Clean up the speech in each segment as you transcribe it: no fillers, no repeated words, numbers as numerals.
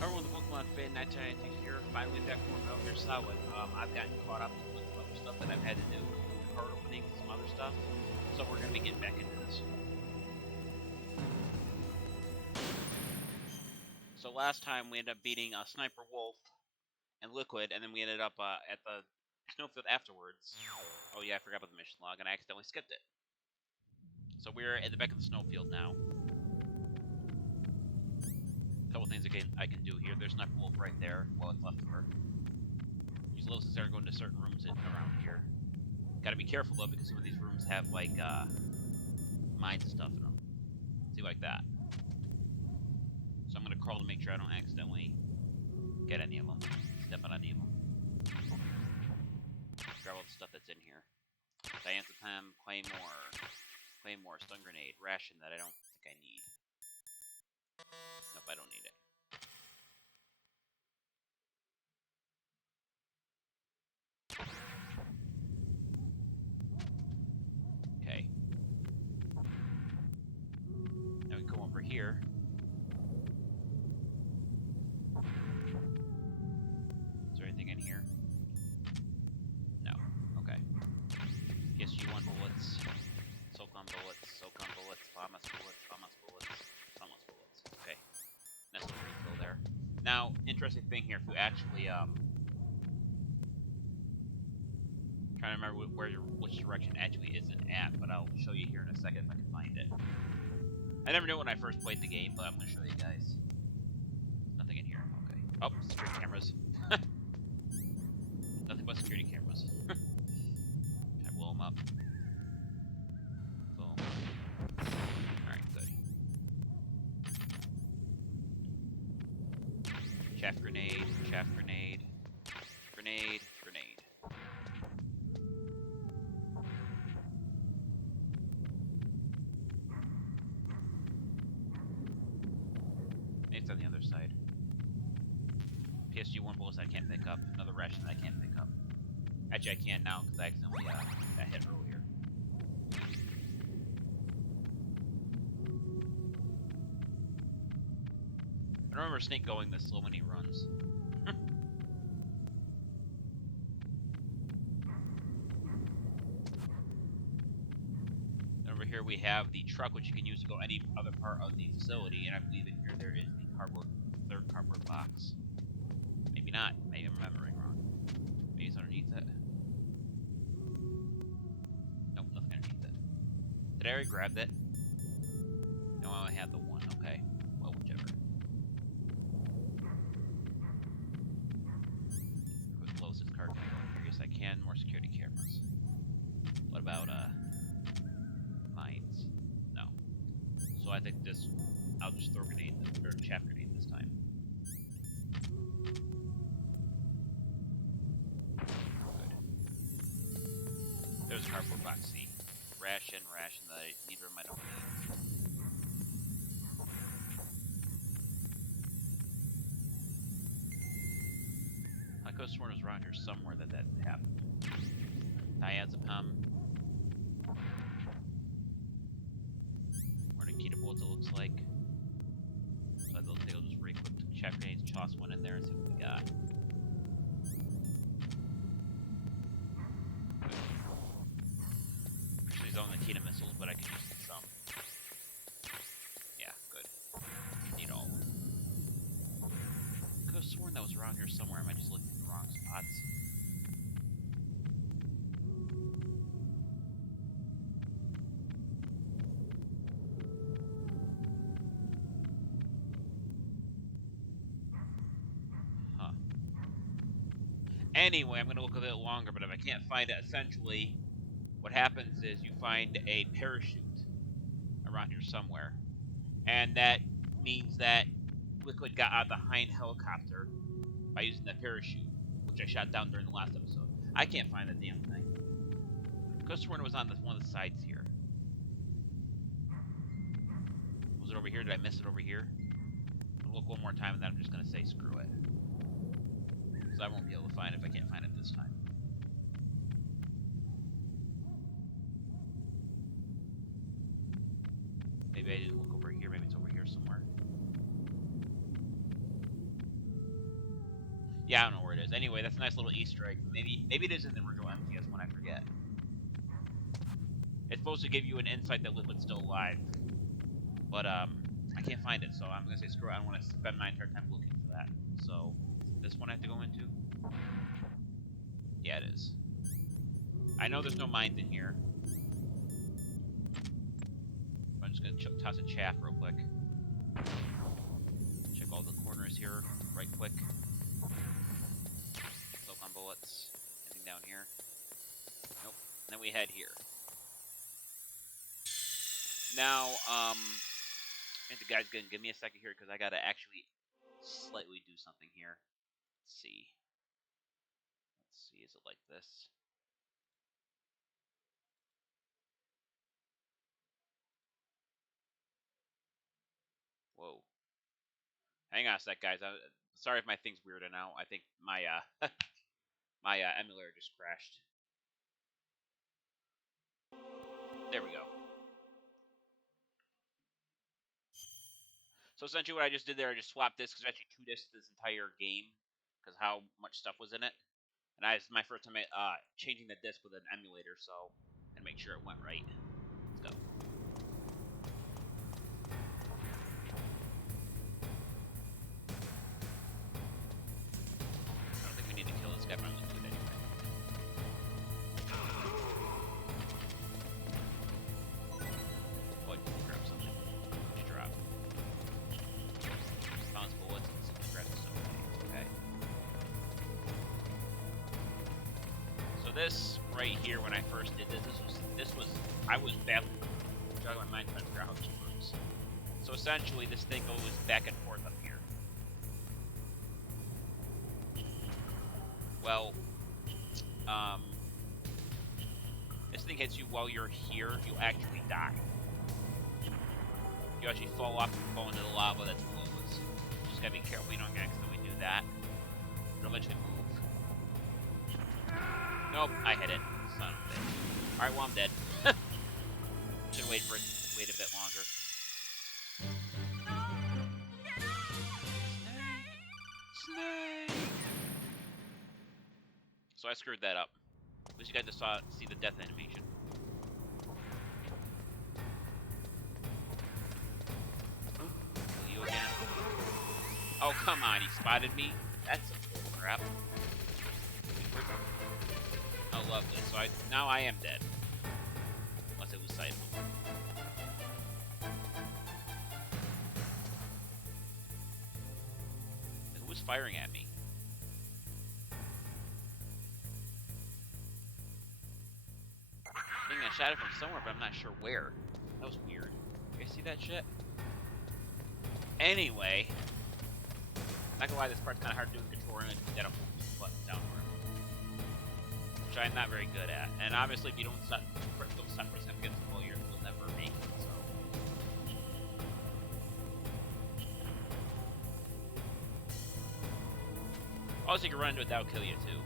Everyone, the Pokemon fan 1993 here, finally back from Metal Gear Solid. I've gotten caught up with some other stuff that I've had to do, card openings, some other stuff, so we're going to be getting back into this. So last time we ended up beating Sniper Wolf and Liquid, and then we ended up at the snowfield afterwards. Oh yeah, I forgot about the mission log, and I accidentally skipped it. So we're at the back of the snowfield now. A couple things I can do here. There's Sniper Wolf right there. Well, it's left of her. Use Lotus to start going to certain rooms around here. Gotta be careful though, because some of these rooms have like mines and stuff in them. See, like that. So I'm gonna crawl to make sure I don't accidentally get any of them. Step on any of them. Grab all the stuff that's in here. Diazepam, Claymore, stun grenade, ration that I don't think I need. Nope, I don't need it. Okay. Now we can go over here. Is there anything in here? No. Okay. PSG-1 bullets, SOCOM bullets, FAMAS bullets. Okay. Nice little refill there. Now, interesting thing here, if you actually, trying to remember which direction actually isn't at, but I'll show you here in a second if I can find it. I never knew when I first played the game, but I'm going to show you guys. Nothing in here. Okay. Oh, security cameras. Nothing but security cameras. I blow them up. Boom. Alright, good. Chaff grenade, grenade. It's on the other side. PSG-1 bullets I can't pick up. Another ration that I can't pick up. Actually, I can now because I accidentally got hit earlier. I don't remember Snake going this slow when he runs. Over here we have the truck, which you can use to go any other part of the facility, and I believe in here there is the third cardboard box. Maybe not. Maybe I'm remembering wrong. Maybe it's underneath it. Nope, nothing underneath it. Did I already grab that? No, I only have the one. Okay. Well, whichever. Quick close this card here. Yes, I can. More security cameras. What about, mines? No. So I think I'll just throw grenade, or chaff grenade this time. Good. There's a cardboard box C. Ration that neither of them I don't need. I could have sworn it was around here somewhere that happened. Diazepam. Or Nikita bullets, it looks like. So I think I'll just re-equip the chaff grenades, toss one in there, and see what we got. Actually, these aren't Nikita missiles, but I can use some. Yeah, good. Need all of them. I could have sworn that was around here somewhere. Am I just looking in the wrong spots? Huh. Anyway, I'm going to look a bit longer, but if I can't find it, essentially, what happens is you find a parachute around here somewhere. And that means that Liquid got out of the Hind helicopter by using that parachute, which I shot down during the last episode. I can't find that damn thing. I could have sworn it was on one of the sides here. Was it over here? Did I miss it over here? I'll look one more time and then I'm just going to say screw it. Because I won't be able to find it if I can't find it this time. Maybe I didn't look over here. Maybe it's over here somewhere. Yeah, I don't know where it is. Anyway, that's a nice little Easter egg. Maybe it is in the original MGS one, I forget. It's supposed to give you an insight that Liquid's still alive. But, I can't find it, so I'm gonna say screw it. I don't want to spend my entire time looking for that. So, this one I have to go into? Yeah, it is. I know there's no mines in here. I'm just gonna toss a chaff real quick. Check all the corners here, right quick. Soak on bullets. Anything down here? Nope. And then we head here. Now, I think the guy's gonna give me a second here because I gotta actually slightly do something here. Let's see. Is it like this? Whoa. Hang on a sec, guys. Sorry if my thing's weird now. I think my my emulator just crashed. There we go. So essentially what I just did there, I just swapped this because I actually two discs this entire game because how much stuff was in it. And this is my first time changing the disc with an emulator, so and make sure it went right. Let's go. I don't think we need to kill this guy, but I'm gonna do it anyway. Oh, grab something. What'd you drop? Bounce bullets and something. Grab some stuff. Okay. So this right here, when I first did this was I was battling, jogging my mind trying to figure out how this works. So essentially, this thing goes back and forth up here. Well, this thing hits you while you're here, you'll actually die. You actually fall off and fall into the lava that's below us. Just gotta be careful you don't accidentally do that. It'll eventually move. Nope, I hit it. Son of a bitch. Alright, well I'm dead. Should wait a bit longer. Snake! So I screwed that up. At least you guys just see the death animation. Kill you again. Oh, come on, he spotted me? That's some bull crap. Oh, lovely. So now I am dead. Unless it was Siphon. Who was firing at me? I think I shot it from somewhere, but I'm not sure where. That was weird. You guys see that shit? Anyway, not gonna lie, this part's kind of hard to do with the controller, and you gotta hold the button downward, which I'm not very good at. And obviously, if you don't set pressing against the wall, you'll never make it. So. Also, you can run into it, that'll kill you too.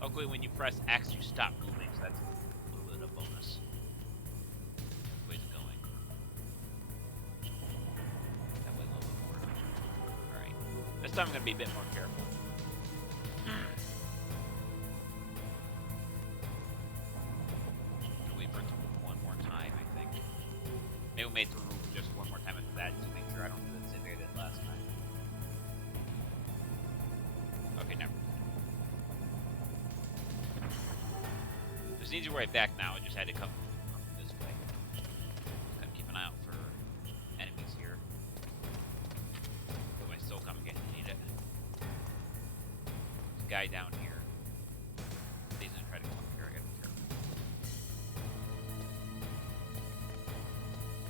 Luckily, when you press X, you stop moving, so that's a little bit of a bonus. Where's it going? That way a little bit more. Alright. This time I'm going to be a bit more careful. Wait for it to move one more time, I think. Maybe we made it through just one more time after that, just to make sure I don't do the same thing I did last time. Okay, never. There's an easy way back now. I just had to come this way. Just gotta keep an eye out for enemies here. Put my soul come again. Need it. There's a guy down here. He's gonna try to come up here. I gotta be careful.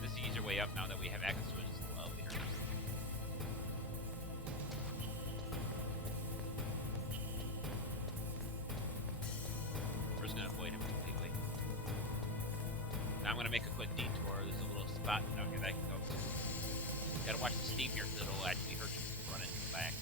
This is the easier way up now that we have access to it. Just the elevator. We're just gonna avoid him completely. Now I'm gonna make a quick detour. There's a little spot down here that I can go to. Gotta watch the steep here because it'll actually hurt you if you run into the back.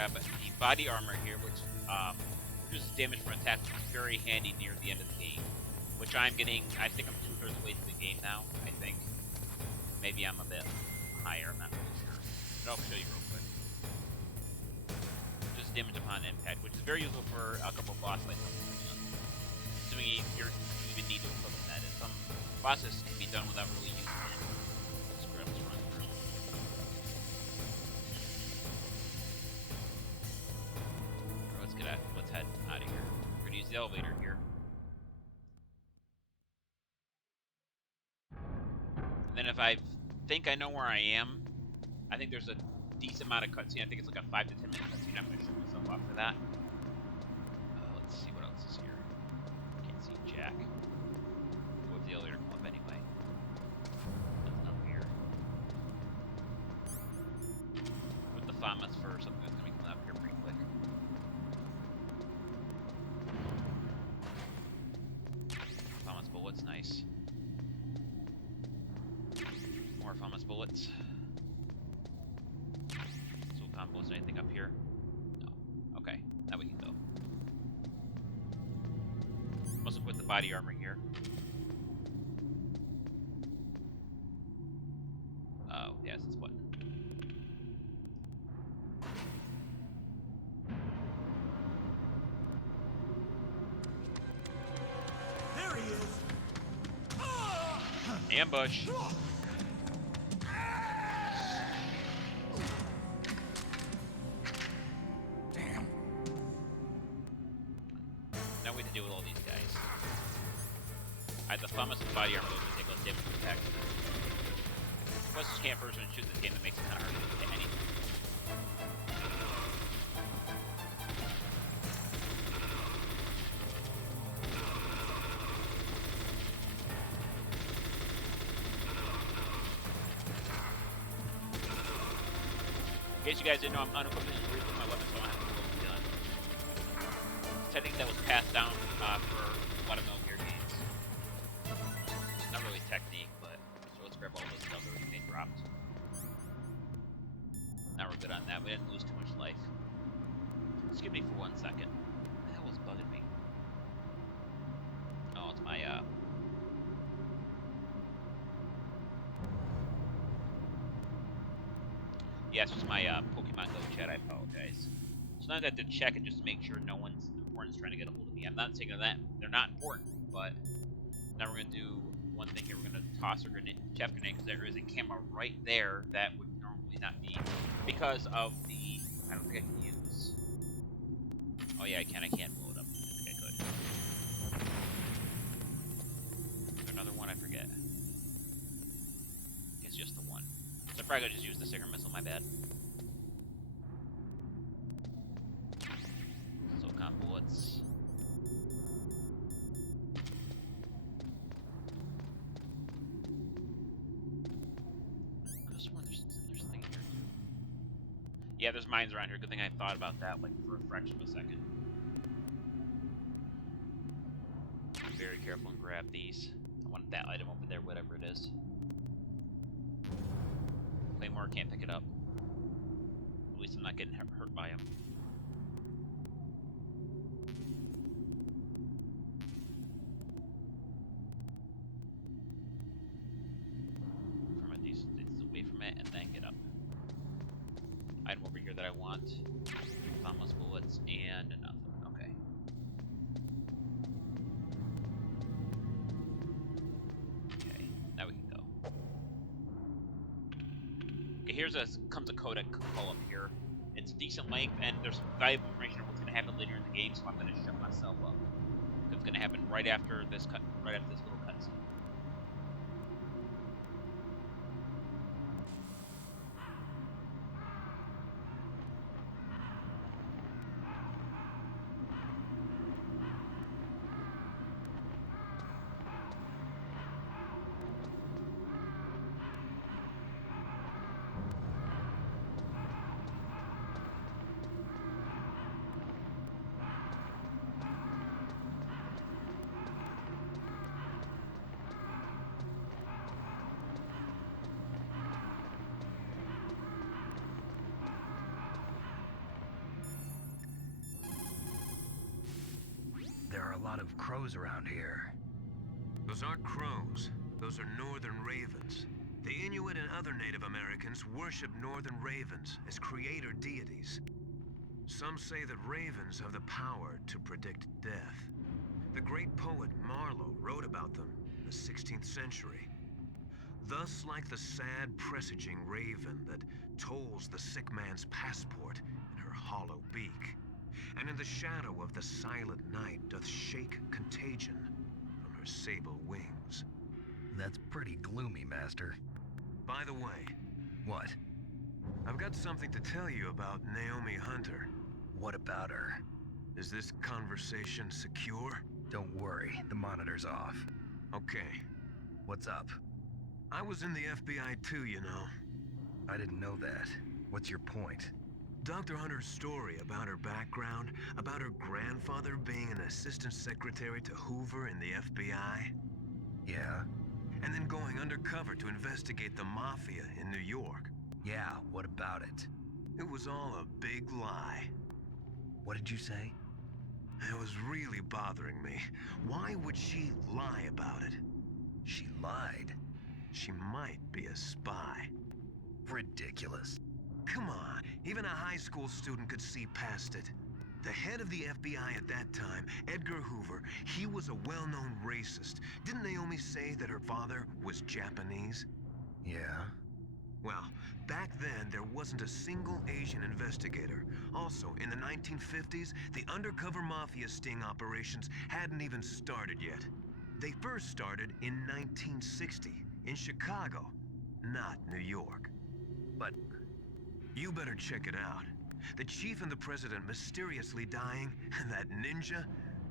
grab the body armor here, which reduces damage from attacks, which is very handy near the end of the game. Which I'm getting, I think I'm 2/3 of the way through the game now, I think. Maybe I'm a bit higher, I'm not really sure. But I'll show you real quick. Just damage upon impact, which is very useful for a couple of boss fights. Assuming you even need to equip that. And some bosses can be done without really using it. Let's grab this run through. Let's head out of here. We're gonna use the elevator here. And then if I think I know where I am, I think there's a decent amount of cutscene. I think it's like a 5 to 10 minute cutscene. I'm gonna shoot myself off for that. Let's see what else is here. Can't see Jack. Go with the elevator come up anyway. Nothing up here. Put the FAMAs for something that's gonna be coming up here pretty quick. FAMAs bullets, nice. More FAMAs bullets. So combos, anything up here? No. Okay, now we can go. Must have put the body armor here. Oh, yes, it's button. There he is. Ambush. Damn. Now we have to deal with all these guys. I have the FAMAs and body armor, those can take less damage from attacks. Plus, you can't first shoot this game, that makes it kind of hard to hit anything. In case you guys didn't know, I'm unequivocally with my weapon, so I don't have to load the gun. It's a technique that was passed down for a lot of military games. Not really technique, but so let's grab all this stuff that they dropped. Now we're good on that. We didn't lose too much life. Excuse me for 1 second. What the hell was bugging me? Oh, it's my yeah, it's just my Pokemon Go chat, I apologize. So now I have to check it just to make sure no one's important is trying to get a hold of me. I'm not saying that they're not important, but now we're going to do one thing here. We're going to toss our grenade, chef grenade, because there is a camera right there that would normally not be because of the... I don't think I can use... Oh yeah, I can blow it up. Okay, good. Is there another one? I forget. It's just the one. So I'm probably going to just use the Stinger Missile, my bad. SOCOM bullets. There's something here too. Yeah, there's mines around here. Good thing I thought about that like for a fraction of a second. Be very careful and grab these. I want that item over there, whatever it is. Claymore can't pick it up. At least I'm not getting hurt by him. From a decent distance away from it and then get up. Item over here that I want. Boundless bullets and nothing. Okay. Okay, now we can go. Okay, comes a codec call up here. It's decent length, and there's some valuable information on what's going to happen later in the game, so I'm going to shut myself up. It's going to happen right after this little cutscene. a lot of crows around here. Those aren't crows. Those are northern ravens. The Inuit and other Native Americans worship northern ravens as creator deities. Some say that ravens have the power to predict death. The great poet Marlowe wrote about them in the 16th century. Thus, like the sad presaging raven that tolls the sick man's passport in her hollow beak, and in the shadow of the silent night doth shake contagion from her sable wings. That's pretty gloomy, Master. By the way, What? I've got something to tell you about Naomi Hunter. What about her? Is this conversation secure? Don't worry, the monitor's off. Okay. What's up? I was in the FBI too, you know. I didn't know that. What's your point? Dr. Hunter's story about her background, about her grandfather being an assistant secretary to Hoover in the FBI, Yeah? and then going undercover to investigate the mafia in New York. Yeah, what about it? It was all a big lie. What did you say? It was really bothering me. Why would she lie about it? She lied. She might be a spy. Ridiculous. Come on, even a high school student could see past it. The head of the FBI at that time, Edgar Hoover, he was a well-known racist. Didn't Naomi say that her father was Japanese? Yeah? Well, back then, there wasn't a single Asian investigator. Also, in the 1950s, the undercover mafia sting operations hadn't even started yet. They first started in 1960, in Chicago, not New York. But You better check it out. The chief and the president mysteriously dying, and that ninja?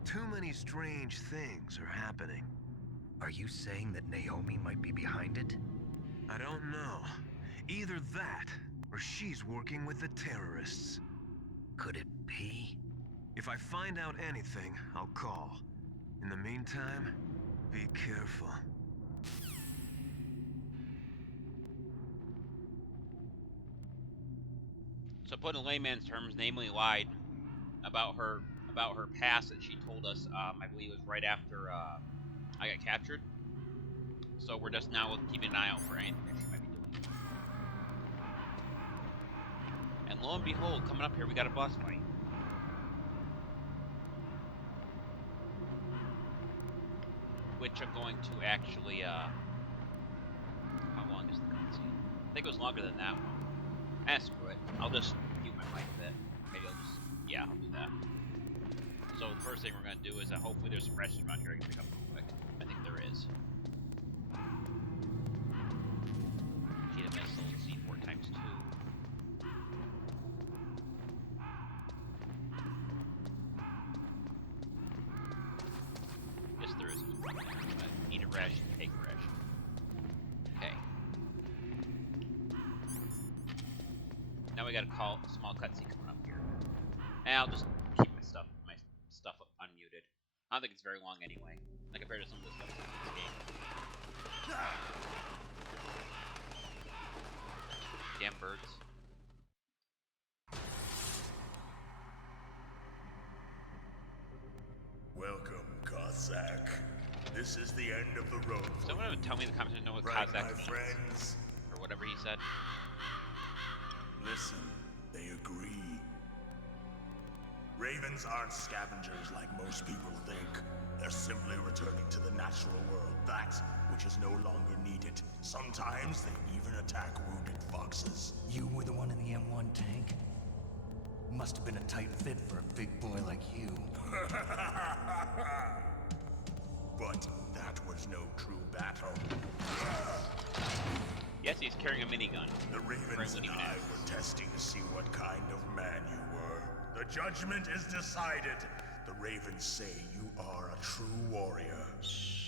Too many strange things are happening. are you saying that Naomi might be behind it? I don't know. Either that, or she's working with the terrorists. Could it be? If I find out anything, I'll call. In the meantime, be careful. So put in layman's terms, namely lied about her past that she told us. I believe it was right after I got captured. So we're just now keeping an eye out for anything that she might be doing. And lo and behold, coming up here, we got a boss fight. Which I'm going to actually, how long is the cutscene? I think it was longer than that one. Screw it. I'll just keep my mic a bit. Maybe I'll just, yeah, I'll do that. So the first thing we're going to do is hopefully there's some rations around here I can pick up real quick. I think there is. Key to missile, C4 times 2. Yes, there is. Eat a ration, take a ration. Okay. Now we got a small cutscene coming up here. And I'll just keep my stuff up unmuted. I don't think it's very long anyway. Like compared to some of the stuff in this game. Damn birds. Welcome, Cossack. This is the end of the road for Someone you. would tell me in the comments to know what Right, Kazakh my means. friends? Or whatever he said. Listen, they agree. Ravens aren't scavengers like most people think. They're simply returning to the natural world, that which is no longer needed. Sometimes they even attack wounded foxes. You were the one in the M1 tank? Must have been a tight fit for a big boy like you. But that was no true battle. Yes, he's carrying a minigun. The Ravens and I were testing to see what kind of man you were. The judgment is decided. The Ravens say you are a true warrior.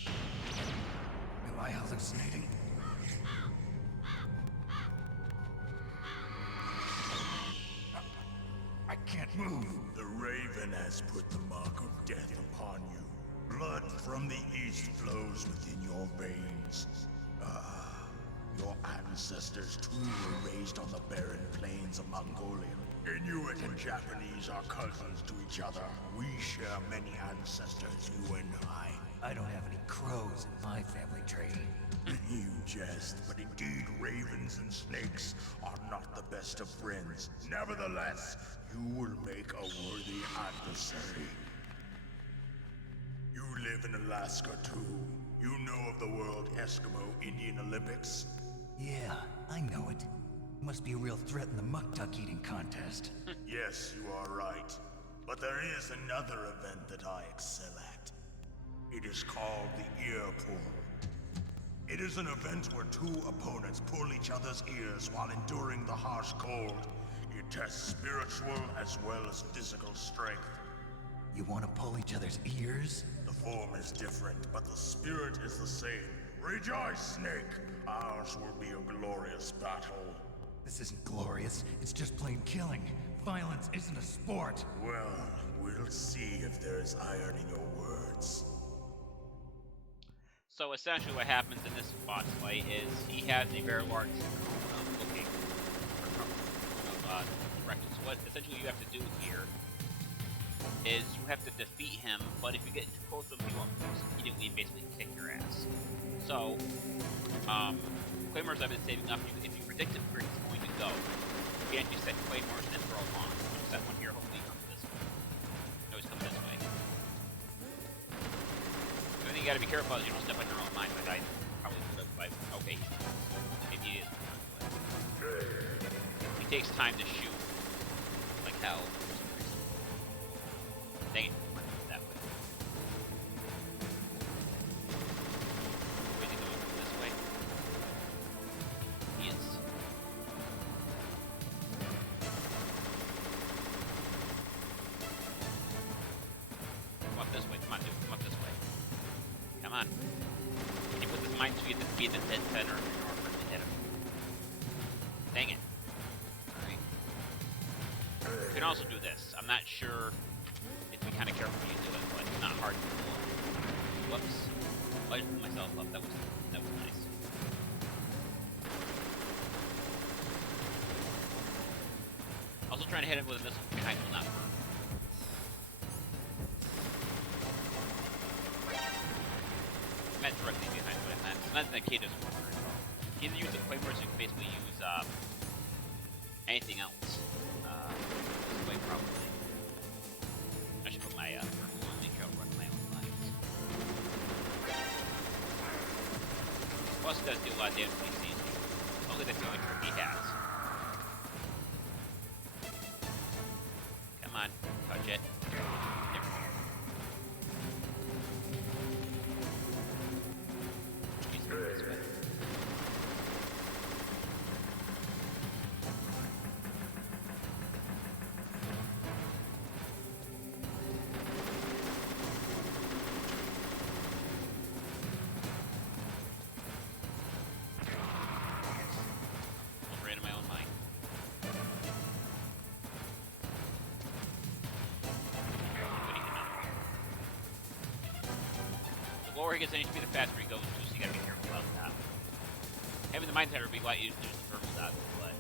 Am I hallucinating? I can't move. The Raven has put the mark of death upon you. Blood from the east flows within your veins. Your ancestors too were raised on the barren plains of Mongolia. Inuit and Japanese are cousins to each other. We share many ancestors, you and I don't have any crows in my family tree. You jest, but indeed ravens and snakes are not the best of friends. Nevertheless, you will make a worthy adversary. You live in Alaska too. You know of the World Eskimo Indian Olympics? Yeah, I know it. Must be a real threat in the muck-duck eating contest. Yes, you are right. But there is another event that I excel at. It is called the Ear Pull. It is an event where two opponents pull each other's ears while enduring the harsh cold. It tests spiritual as well as physical strength. You want to pull each other's ears? The form is different, but the spirit is the same. Rejoice, Snake! Ours will be a glorious battle. This isn't glorious, it's just plain killing. Violence isn't a sport. Well, we'll see if there's iron in your words. So essentially what happens in this boss fight is he has a very large looking direction. So what essentially you have to do here is you have to defeat him, but if you get too close to him, he will immediately basically kick your ass. So, claymores I've been saving up. If you predict where he's going to go, you can actually set claymores and throw them on. I'll set one here, hopefully he comes this way. No, he's coming this way. The only thing you gotta be careful is you don't step on your own mine, but I probably could have, like, okay, maybe he is. He takes time to shoot. Like hell. Dang it, that way. Wait, is he going this way? He is. Come up this way, come on, dude, come up this way. Come on. Can you put this mine so you get to be in the dead center in order for to hit him? Dang it. Alright. You can also do this. I'm not sure. Be kind of careful when you do it, but it's not hard to pull up. Whoops. I just pulled myself up. That was nice. Also trying to hit him with a missile from behind will not hurt. I meant directly behind what I meant. It's not that Kate doesn't work very well. You can use the claymores, you can basically use anything else. This way probably. I should put my make sure I'll run my own lines. Plus it does do a lot of damage when he sees you. Hopefully that's the only trick he has. Come on, touch it. There we go. He's going this way. Ran in my own mind. The lower he gets in HP, the faster he goes too, so you gotta be careful about that. Having the mindset would be quite used to use the thermal dot, but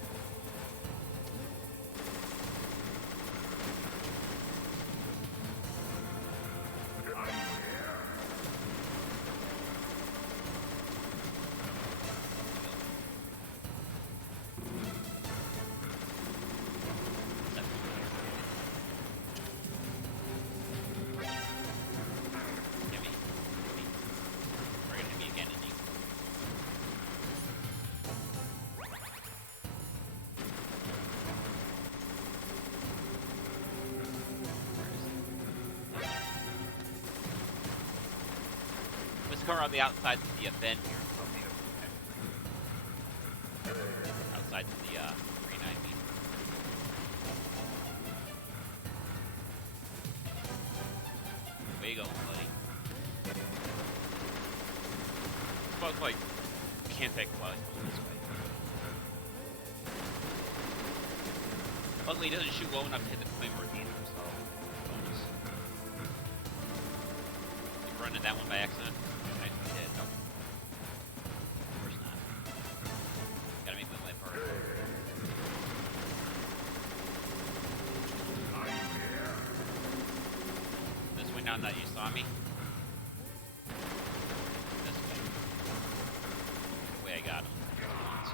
car on the outside of the bend here. Outside of the 39 meter. Where you going, buddy? Looks like you can't take a while he's going this way. Luckily he doesn't shoot low enough to hit the claymore either, so bonus. You run into that one by accident? now that you saw me. This way. The way I got him. Once.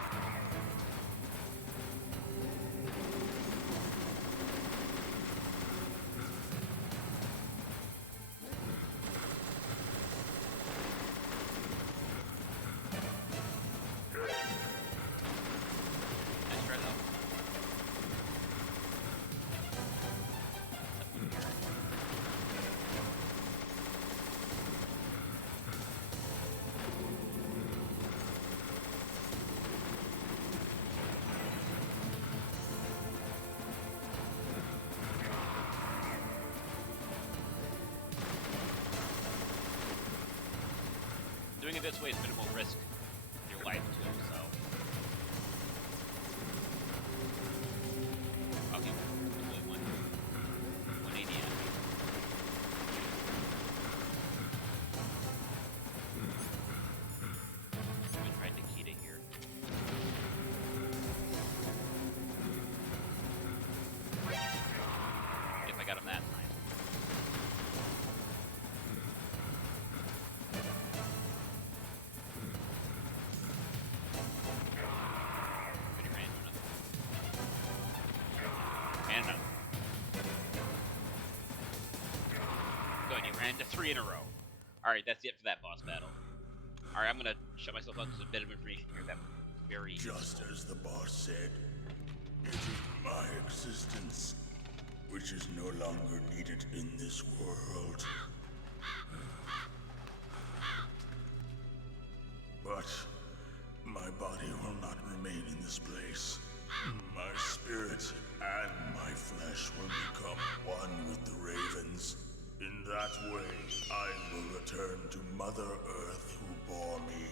Nice try though. Doing it this way is minimal risk to your life too, so. Okay, only 180 on me. I'm gonna try Nikita here. If I got him that time. Good, you ran to 3 in a row. Alright, that's it for that boss battle. Alright, I'm gonna shut myself up. There's a bit of information here that very... Just as the boss said, it is my existence which is no longer needed in this world. But my body will not remain in this place. My spirit and my flesh will become one with the ravens. In that way, I will return to Mother Earth who bore me.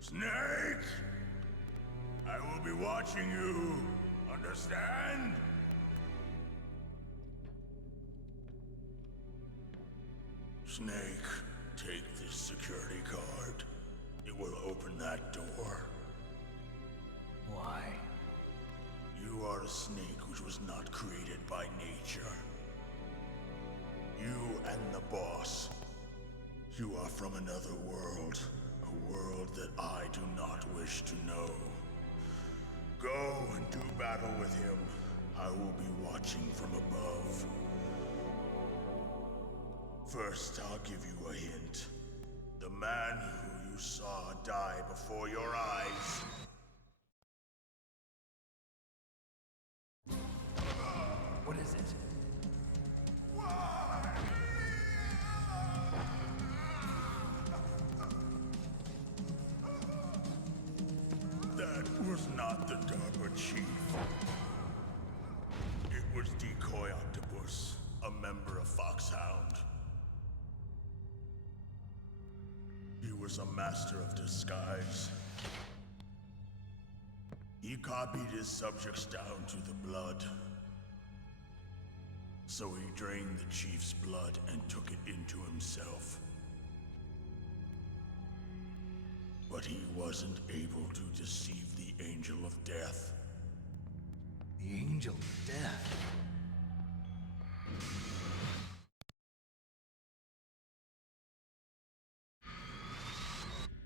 Snake! I will be watching you. Understand? Snake, take this security card. It will open that door. Why? You are a snake which was not created by nature. You and the boss. You are from another world. A world that I do not wish to know. Go and do battle with him. I will be watching from above. First, I'll give you a hint. The man who you saw die before your eyes. What is it? That was not the Darker Chief. It was Decoy Octopus, a member of Foxhound. He was a master of disguise. He copied his subjects down to the blood. So he drained the Chief's blood and took it into himself. But he wasn't able to deceive the Angel of Death. The Angel of Death.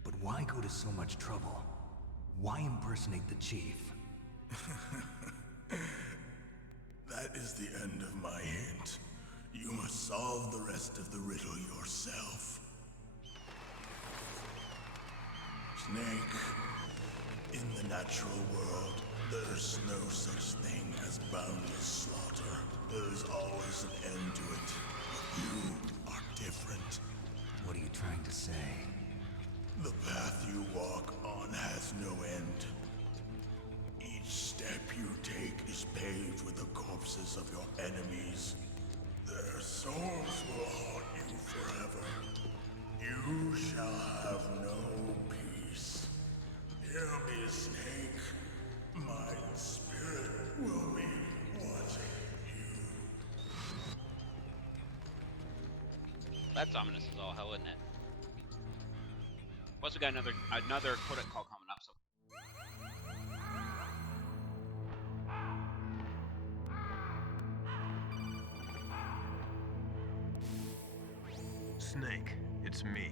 But why go to so much trouble? Why impersonate the Chief? That is the end of my hint. You must solve the rest of the riddle yourself. Snake, in the natural world, there's no such thing as boundless slaughter. There is always an end to it. But you are different. What are you trying to say? The path you walk on has no end. Each step you take is paved with the corpses of your enemies. Their souls will haunt you forever. You shall have no peace. Hear me, Snake. My spirit will be watching you. That's ominous as all hell, isn't it? Plus, we got another codec call coming up, so. It's me.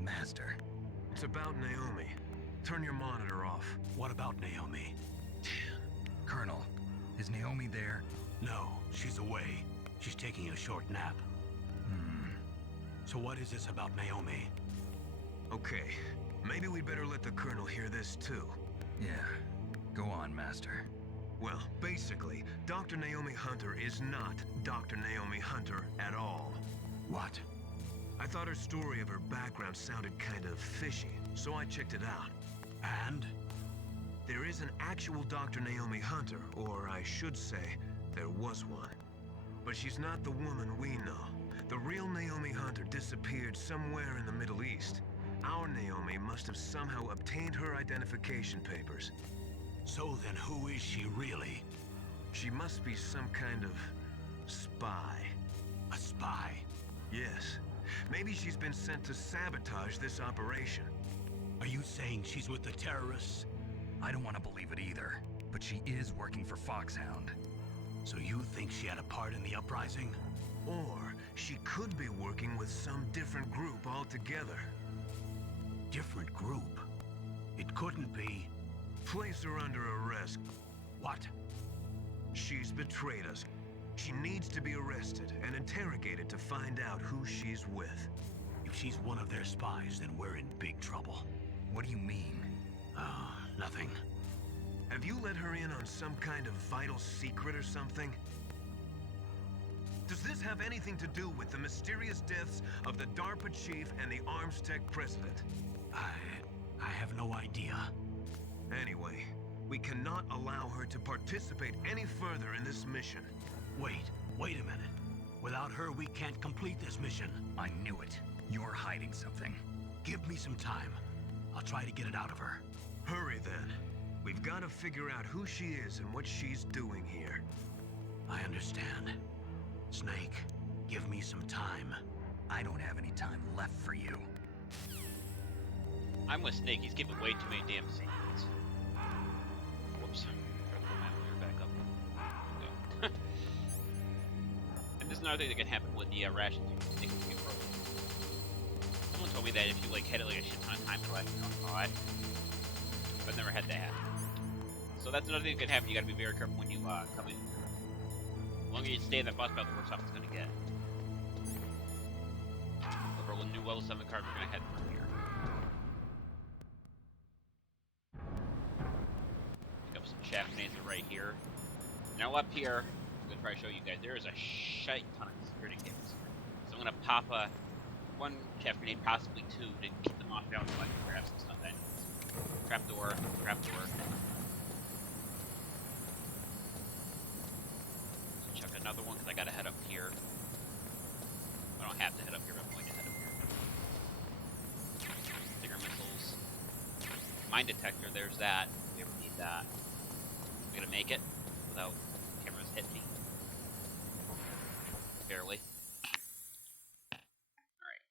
Master. It's about Naomi. Turn your monitor off. What about Naomi? Colonel, is Naomi there? No, she's away. She's taking a short nap. So what is this about Naomi? Okay, maybe we'd better let the Colonel hear this too. Yeah. Go on, Master. Well, basically, Dr. Naomi Hunter is not Dr. Naomi Hunter at all. What? I thought her story of her background sounded kind of fishy, so I checked it out. And? There is an actual Dr. Naomi Hunter, or I should say, there was one. But she's not the woman we know. The real Naomi Hunter disappeared somewhere in the Middle East. Our Naomi must have somehow obtained her identification papers. So then who is she really? She must be some kind of spy. A spy? Yes. Maybe she's been sent to sabotage this operation. Are you saying she's with the terrorists? I don't want to believe it either, but she is working for Foxhound. So you think she had a part in the uprising? Or she could be working with some different group altogether. Different group? It couldn't be. Place her under arrest. What? She's betrayed us. She needs to be arrested and interrogated to find out who she's with. If she's one of their spies, then we're in big trouble. What do you mean? Nothing. Have you let her in on some kind of vital secret or something? Does this have anything to do with the mysterious deaths of the DARPA chief and the Armstech president? I have no idea. Anyway, we cannot allow her to participate any further in this mission. Wait a minute. Without her, we can't complete this mission. I knew it. You're hiding something. Give me some time. I'll try to get it out of her. Hurry then. We've got to figure out who she is and what she's doing here. I understand. Snake, give me some time. I don't have any time left for you. I'm with Snake. He's giving way too many damn secrets. Whoops. Try to put my layer back up. There we go. And there's another thing that can happen with the rations. Snake can get broken. Someone told me that if you had it like a shit ton of time left, you don't thaw it. But I've never had that happen. So that's another thing that can happen. You gotta be very careful when you come in. The longer you stay in that boss battle, the worse off it's gonna get. Over a new level 7 card, we're gonna head through here. Pick up some chaff grenades right here. Now up here, I'm gonna try to show you guys, there is a shite ton of security kits. So I'm gonna pop one chaff grenade, possibly two, to keep them off balance so I can grab some stuff that trap door, trap door. Chuck another one because I gotta head up here. I don't have to head up here, but I'm going to head up here. Stinger missiles. Mine detector, there's that. We ever need that. I'm gonna make it without cameras hitting me. Barely. Alright.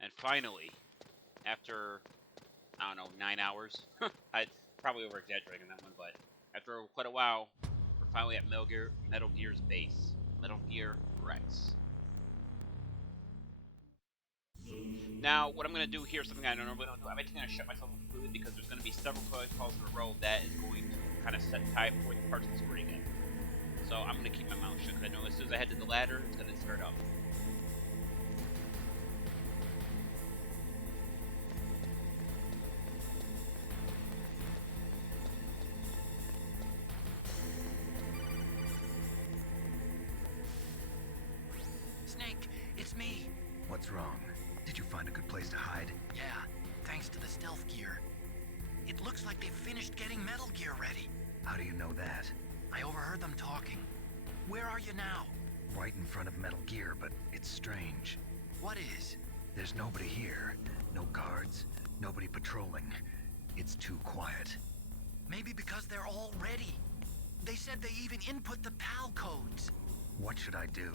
And finally, after, I don't know, 9 hours, I probably over-exaggerating on that one, but after quite a while, we're finally at Metal Gear's base. Metal Gear Rex. Now, what I'm going to do here is something I normally don't do. I'm actually going to shut myself off completely because there's going to be several calls in a row that is going to kind of set time for the parts of the story again. So I'm going to keep my mouth shut because I know as soon as I head to the ladder, it's going to start up. Snake, it's me. What's wrong? Did you find a good place to hide? Yeah, thanks to the stealth gear. It looks like they've finished getting Metal Gear ready. How do you know that? I overheard them talking. Where are you now? Right in front of Metal Gear, but it's strange. What is? There's nobody here. No guards, nobody patrolling. It's too quiet. Maybe because they're all ready. They said they even input the PAL codes. What should I do?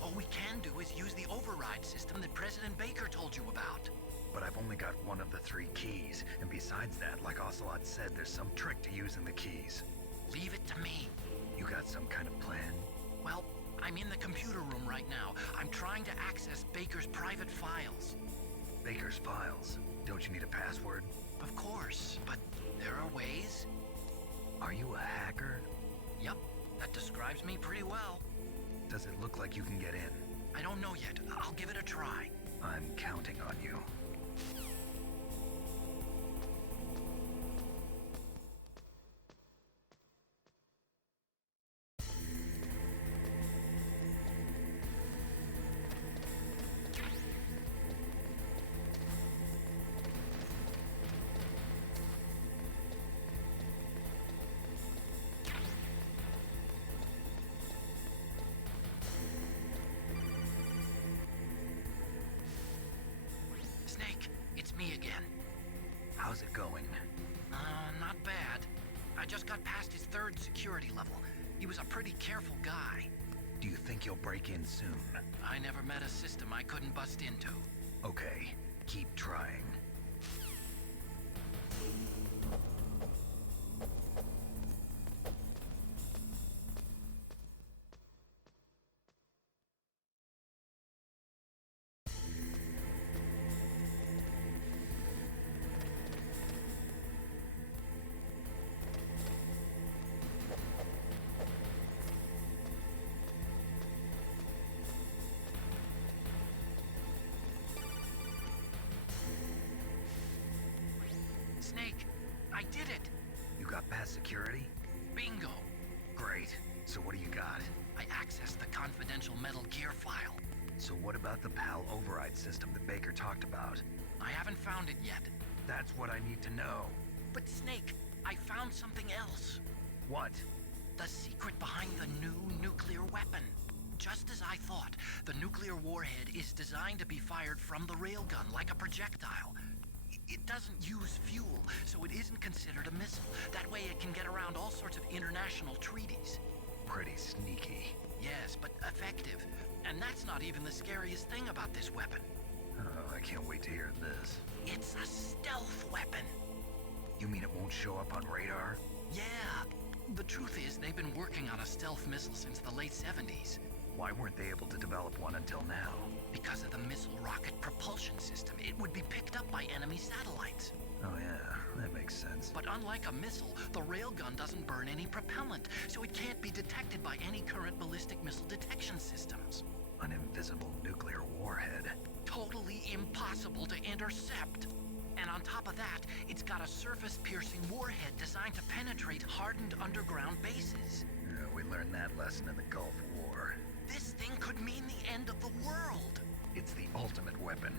All we can do is use the override system that President Baker told you about. But I've only got one of the 3 keys, and besides that, like Ocelot said, there's some trick to using the keys. Leave it to me. You got some kind of plan? Well, I'm in the computer room right now. I'm trying to access Baker's private files. Baker's files? Don't you need a password? Of course, but there are ways. Are you a hacker? Yep, that describes me pretty well. Does it look like you can get in? I don't know yet. I'll give it a try. I'm counting on you. Snake, it's me again. How's it going? Not bad. I just got past his 3rd security level. He was a pretty careful guy. Do you think you'll break in soon? I never met a system I couldn't bust into. Okay, keep trying. Snake, I did it! You got past security? Bingo! Great. So what do you got? I accessed the confidential Metal Gear file. So what about the PAL override system that Baker talked about? I haven't found it yet. That's what I need to know. But Snake, I found something else. What? The secret behind the new nuclear weapon. Just as I thought, the nuclear warhead is designed to be fired from the railgun like a projectile. It doesn't use fuel, so it isn't considered a missile. That way it can get around all sorts of international treaties. Pretty sneaky. Yes, but effective. And that's not even the scariest thing about this weapon. Oh, I can't wait to hear this. It's a stealth weapon. You mean it won't show up on radar? Yeah. The truth is, they've been working on a stealth missile since the late 70s. Why weren't they able to develop one until now? Because of the missile rocket propulsion system, it would be picked up by enemy satellites. Oh yeah, that makes sense. But unlike a missile, the railgun doesn't burn any propellant, so it can't be detected by any current ballistic missile detection systems. An invisible nuclear warhead. Totally impossible to intercept. And on top of that, it's got a surface-piercing warhead designed to penetrate hardened underground bases. Yeah, we learned that lesson in the Gulf War. This thing could mean the end of the world. It's the ultimate weapon.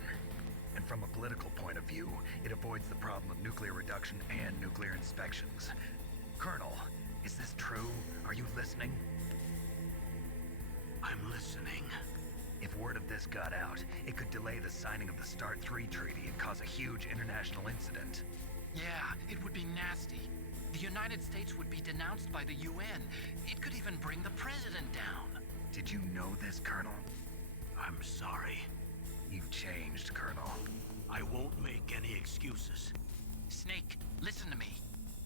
And from a political point of view, it avoids the problem of nuclear reduction and nuclear inspections. Colonel, is this true? Are you listening? I'm listening. If word of this got out, it could delay the signing of the START 3 treaty and cause a huge international incident. Yeah, it would be nasty. The United States would be denounced by the UN. It could even bring the president down. Did you know this, Colonel? I'm sorry. You've changed, Colonel. I won't make any excuses. Snake, listen to me.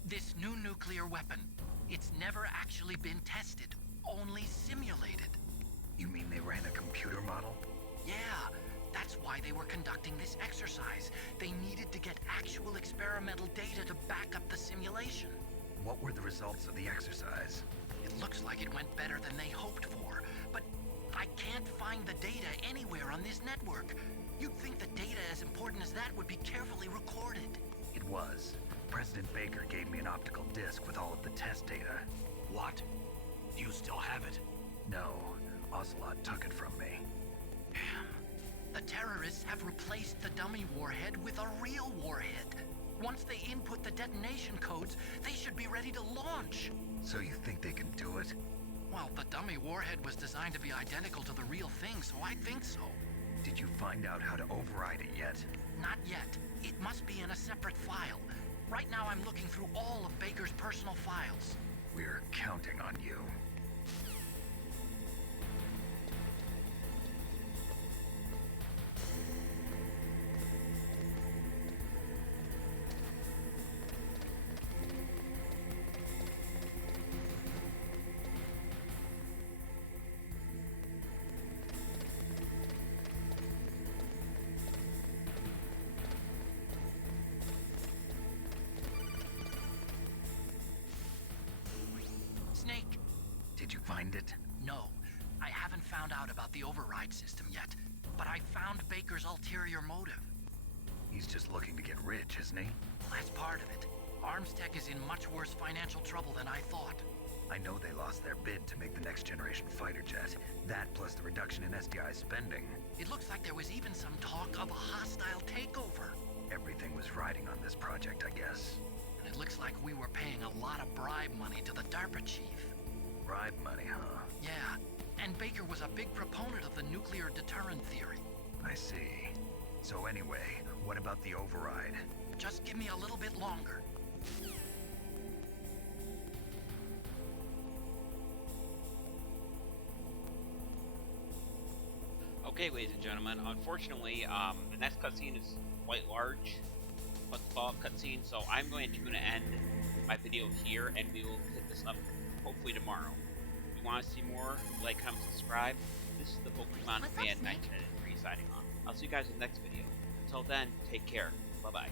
This new nuclear weapon, it's never actually been tested, only simulated. You mean they ran a computer model? Yeah, that's why they were conducting this exercise. They needed to get actual experimental data to back up the simulation. What were the results of the exercise? It looks like it went better than they hoped for, but I can't find the data anywhere on this network. You'd think the data as important as that would be carefully recorded. It was. President Baker gave me an optical disc with all of the test data. What? Do you still have it? No, Ocelot took it from me. Damn. The terrorists have replaced the dummy warhead with a real warhead. Once they input the detonation codes, they should be ready to launch. So you think they can do it? Well, the dummy warhead was designed to be identical to the real thing, so I think so. Did you find out how to override it yet? Not yet. It must be in a separate file. Right now I'm looking through all of Baker's personal files. We're counting on you. find it? No, I haven't found out about the override system yet, but I found Baker's ulterior motive. He's just looking to get rich, isn't he? Well, that's part of it. Armstech is in much worse financial trouble than I thought. I know they lost their bid to make the next generation fighter jet. That plus the reduction in SDI spending. It looks like there was even some talk of a hostile takeover. Everything was riding on this project, I guess. And it looks like we were paying a lot of bribe money to the DARPA chief. Bribe money, huh? Yeah, and Baker was a big proponent of the nuclear deterrent theory. I see. So anyway, what about the override? Just give me a little bit longer. Okay, ladies and gentlemen, unfortunately, the next cutscene is quite large, but the follow-up cutscene, so I'm going to end my video here, and we will pick this up hopefully tomorrow. If you want to see more, like, comment, subscribe. This is the Pokemon Fan 1993 signing off. I'll see you guys in the next video. Until then, take care. Bye-bye.